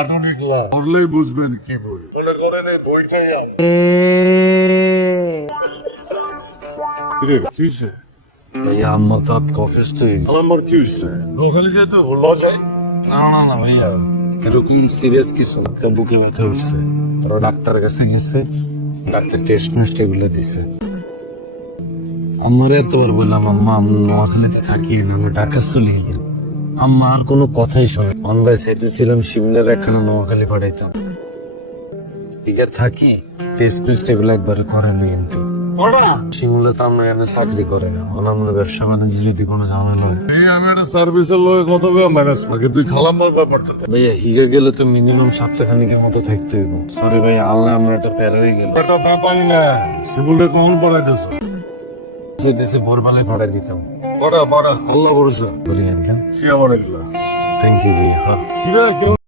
আধুনিকলা পড়লেই বুঝবেন কি বই মনে করেন এই বইটাই কিসে ভাইয়া আম্মা তো আজকে অফিস থেকে আমার কি হয়েছে নোখালি যেতে হলো যায় না ভাইয়া এরকম সিরিয়াস কিছু না, একটা বুকে ব্যথা উঠছে। ওরা ডাক্তারের কাছে গেছে, ডাক্তার টেস্ট মেস্ট এগুলো দিছে। আমার এতবার বললাম আম্মা আমি নোয়াখালীতে থাকি না, আমি ঢাকা চলে গেলাম। আম্মা আর কোনো কথাই শোনে। আমরা চাইতেছিলাম শিমলার একখানা নোয়াখালী পাঠাইতাম, এখানে থাকি টেস্ট মেস্ট এগুলো একবারে করে নিই। কিন্তু শিমুলে তো আমরা এখানে চাকরি করে না, আমরা ব্যবসা বাণিজ্য যদি কোনো ঝামেলা হয়। আমি একটা সার্ভিসের লোক কত ম্যানেজ করি তুই খালাম্মার ব্যাপারটা ভাইয়া হিগে গেলে তো মিনিমাম সপ্তাহখানিকের মতো থাকতে হইব। সরি ভাই, আল্লাহ আমরা একটা প্যারা হয়ে গেল। একটা ব্যাপার না শিমুলে কখন পড়াইতেছ যেতেছে ভোরবেলায় পাঠাই দিতাম। পড়া আল্লাহ ভরসা বলি আনলাম। সে আমার এগুলা থ্যাংক ইউ ভাইয়া। ঠিক আছে